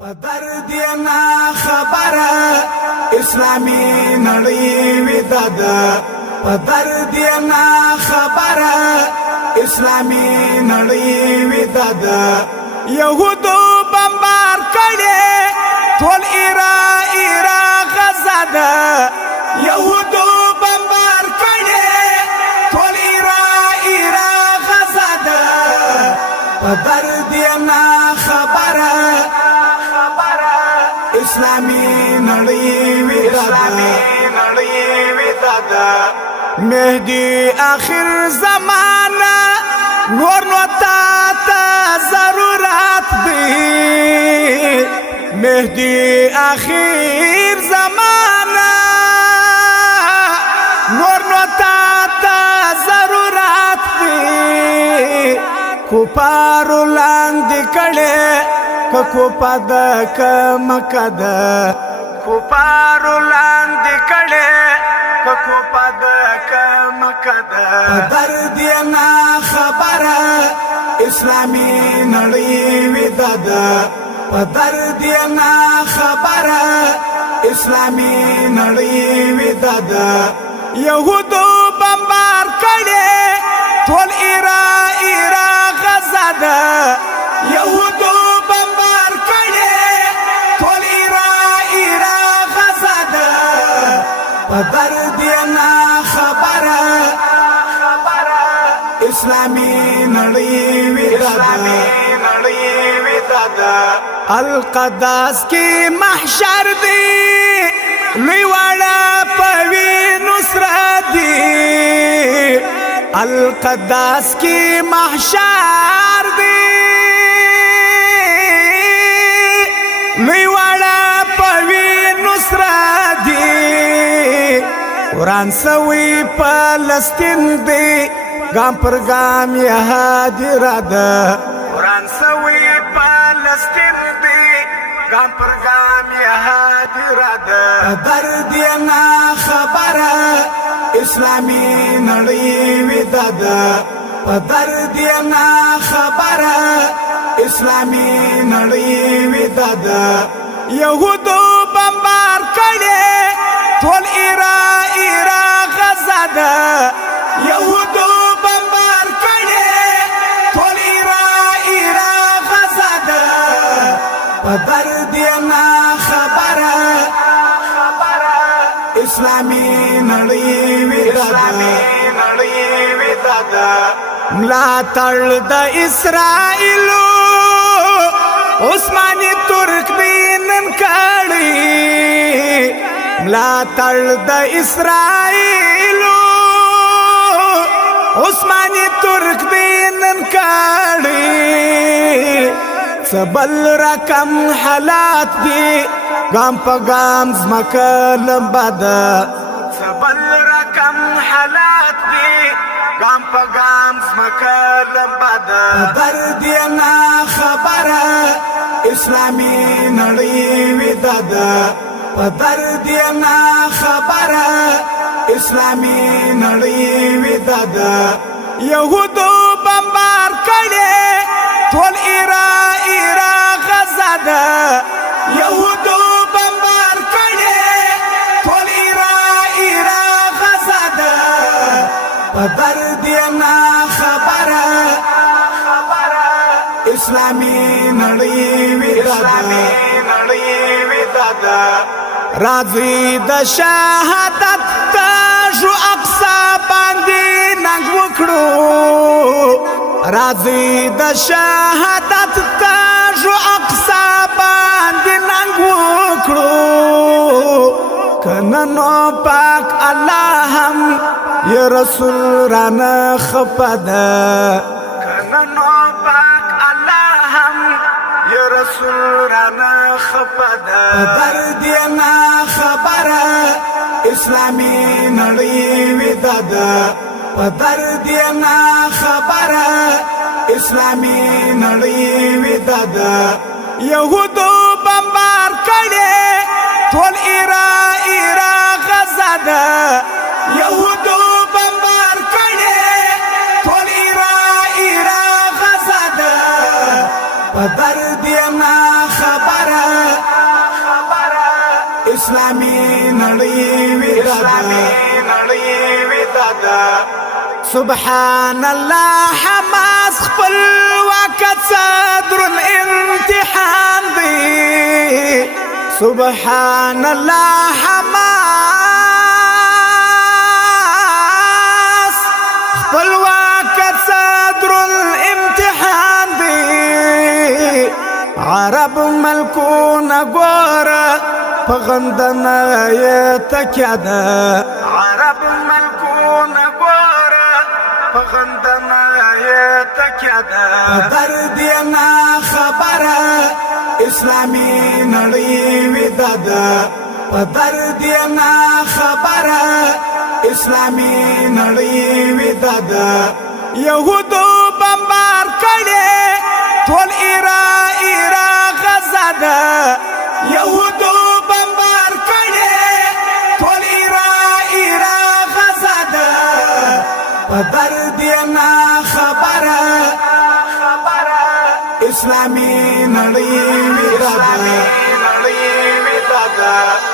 پدر دینا خبره اسلامی نړۍ وداد پدر دینا خبره اسلامی نړۍ وداد يهودو بمبار کړي ټول ایرا غزا ده يهودو بمبار کړي ټول ایرا غزا ده پدر دینا خبره اسلامی نړۍ وداد مهدی آخر زمانہ نور نو تا ضرورت دی مهدی آخر زمانہ نور نو تا ضرورت دی کوپارو لاندې کړي کو پد ک مکد کو پارو لاندې کړي کو پد ک مکد در دینا خبره اسلامی نړۍ وداد در دینا خبره اسلامی نړۍ وداد يهودو بمبار کړي ټول ایرا غزا ده يهودو پدر دینا خبره اسلامی نړۍ وداد القداس کی محشر دی لوی واړه پوی نصرت دی القداس کی محشر دی لوی واړه پوی نصرت دی قرآن سوی فلسطین دی گام پر گام یهادی راده قرآن سوی فلسطین دی گام پر گام یهادی راده در دینا خبره اسلامی نړۍ وداد در دینا خبره اسلامی نړۍ وداد يهودو بمبار کړي ټول ایرا غزا ده يهودو بمبار کړي ټول ایرا غزا ده پدر دینا خبره اسلامی نړۍ وداد ملا تړ د اسرائیلو عثماني ترک بینن کړي ملا تړ د اسرائیلو عثماني ترک بینن کړي سبل رقم حالات دي ګام په ګام زمکه لمباد سبل رقم حالات دي ګام په ګام زمکه لمباد در دینا خبره اسلامی نړۍ وداد در دینا خبره اسلامی نړۍ وداد يهودو بمبار کړي ټول ایرا غزا ده يهودو بمبار کړي ټول ایرا غزا ده در دینا خبره اسلامی نړۍ وداد راځي د شهادت شو اقصا باندې ننګ وکړو راځي د شهادت شو اقصا باندې ننګ وکړو کنه نو پاک الله هم یا رسول رانه خپده کنه نو پاک الله هم یا رسول رانه خپده در دینا خبره اسلامی نړۍ وداد در دینا خبره اسلامی نړۍ وداد يهودو بمبار کړي ټول ایرا غزا ده يهودو بمبار کړي ټول ایرا غزا ده پدر دینا خبره اسلامی نړۍ ودا سبحان الله حماس خپل واکه صدر الامتحان دی سبحان الله حماس خپل واکه صدر الامتحان دی عرب ملکونه ګوره په غندنه یې تکیه ده عرب ملکونه ګوره په غندنه یې تکیه ده په درد یې نه خبره اسلامي نړۍ ویده ده په درد یې نه خبره اسلامي نړۍ ویده ده یهودو بمبار کړي ټول ایران غزه ده یهودو بمبار کړي ټول ایران غزه ده په درد یې نه خبره اسلامي نړۍ ویده ده